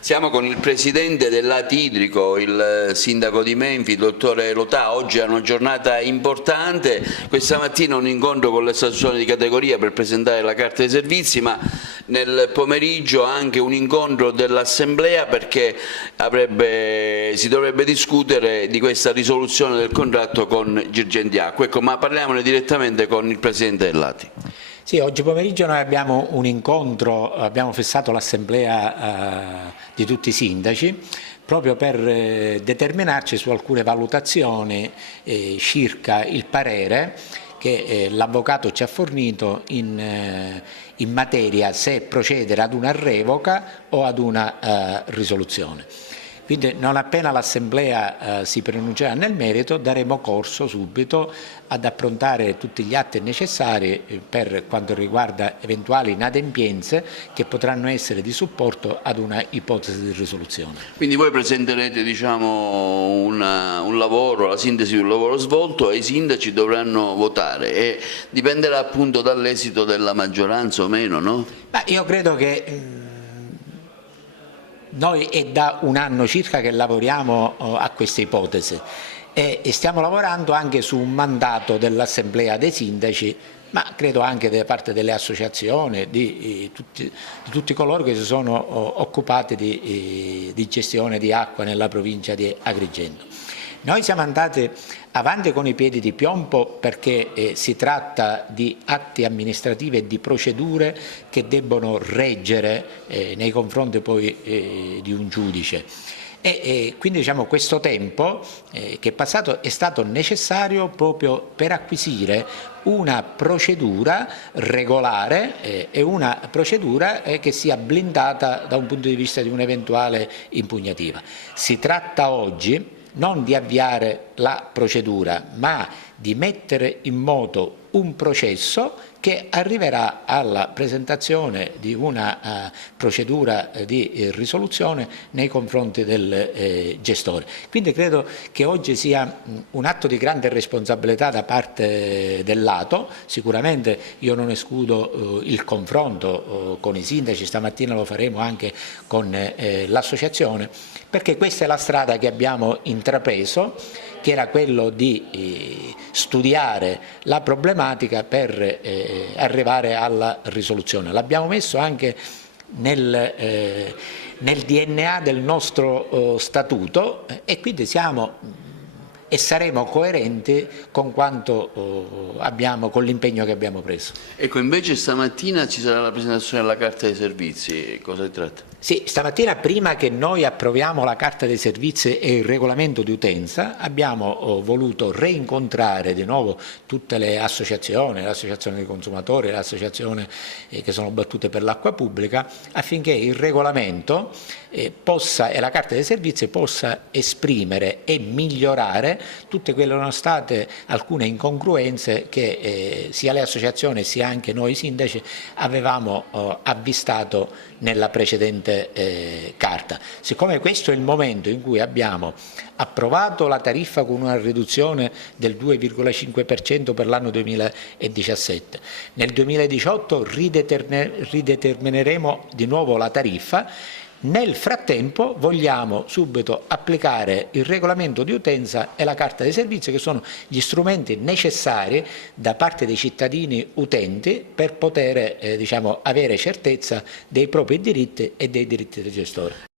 Siamo con il presidente dell'Atidrico, il sindaco di Menfi, il dottore Lotà. Oggi è una giornata importante, questa mattina un incontro con le associazioni di categoria per presentare la carta dei servizi, ma nel pomeriggio anche un incontro dell'Assemblea perché si dovrebbe discutere di questa risoluzione del contratto con Girgenti Acque. Ecco, ma parliamone direttamente con il presidente dell'Ati. Sì, oggi pomeriggio noi abbiamo un incontro, abbiamo fissato l'assemblea di tutti i sindaci proprio per determinarci su alcune valutazioni circa il parere che l'avvocato ci ha fornito in materia se procedere ad una revoca o ad una risoluzione. Quindi non appena l'Assemblea si pronuncerà nel merito daremo corso subito ad approntare tutti gli atti necessari per quanto riguarda eventuali inadempienze che potranno essere di supporto ad una ipotesi di risoluzione. Quindi voi presenterete, diciamo, un lavoro, la sintesi di un lavoro svolto e i sindaci dovranno votare e dipenderà appunto dall'esito della maggioranza o meno, no? Ma io credo che noi è da un anno circa che lavoriamo a questa ipotesi e stiamo lavorando anche su un mandato dell'Assemblea dei Sindaci, ma credo anche da parte delle associazioni, di tutti coloro che si sono occupati di gestione di acqua nella provincia di Agrigento. Noi siamo andati avanti con i piedi di piombo perché si tratta di atti amministrativi e di procedure che debbono reggere nei confronti poi di un giudice. Quindi diciamo, questo tempo che è passato è stato necessario proprio per acquisire una procedura regolare e una procedura che sia blindata da un punto di vista di un'eventuale impugnativa. Si tratta oggi non di avviare la procedura, ma di mettere in moto un processo che arriverà alla presentazione di una procedura di risoluzione nei confronti del gestore. Quindi credo che oggi sia un atto di grande responsabilità da parte dell'Ato. Sicuramente io non escludo il confronto con i sindaci, stamattina lo faremo anche con l'associazione, perché questa è la strada che abbiamo intrapreso, che era quello di studiare la problematica per arrivare alla risoluzione. L'abbiamo messo anche nel DNA del nostro statuto e quindi siamo e saremo coerenti con quanto con l'impegno che abbiamo preso. Ecco, invece stamattina ci sarà la presentazione della carta dei servizi, cosa si tratta? Sì, stamattina prima che noi approviamo la carta dei servizi e il regolamento di utenza abbiamo voluto reincontrare di nuovo tutte le associazioni, l'associazione dei consumatori, le associazioni che sono battute per l'acqua pubblica, affinché il regolamento e la carta dei servizi possa esprimere e migliorare tutte quelle che erano state alcune incongruenze che sia le associazioni sia anche noi sindaci avevamo avvistato nella precedente carta. Siccome questo è il momento in cui abbiamo approvato la tariffa con una riduzione del 2,5% per l'anno 2017, nel 2018 ridetermineremo di nuovo la tariffa. Nel frattempo vogliamo subito applicare il regolamento di utenza e la carta dei servizi, che sono gli strumenti necessari da parte dei cittadini utenti per poter avere certezza dei propri diritti e dei diritti del gestore.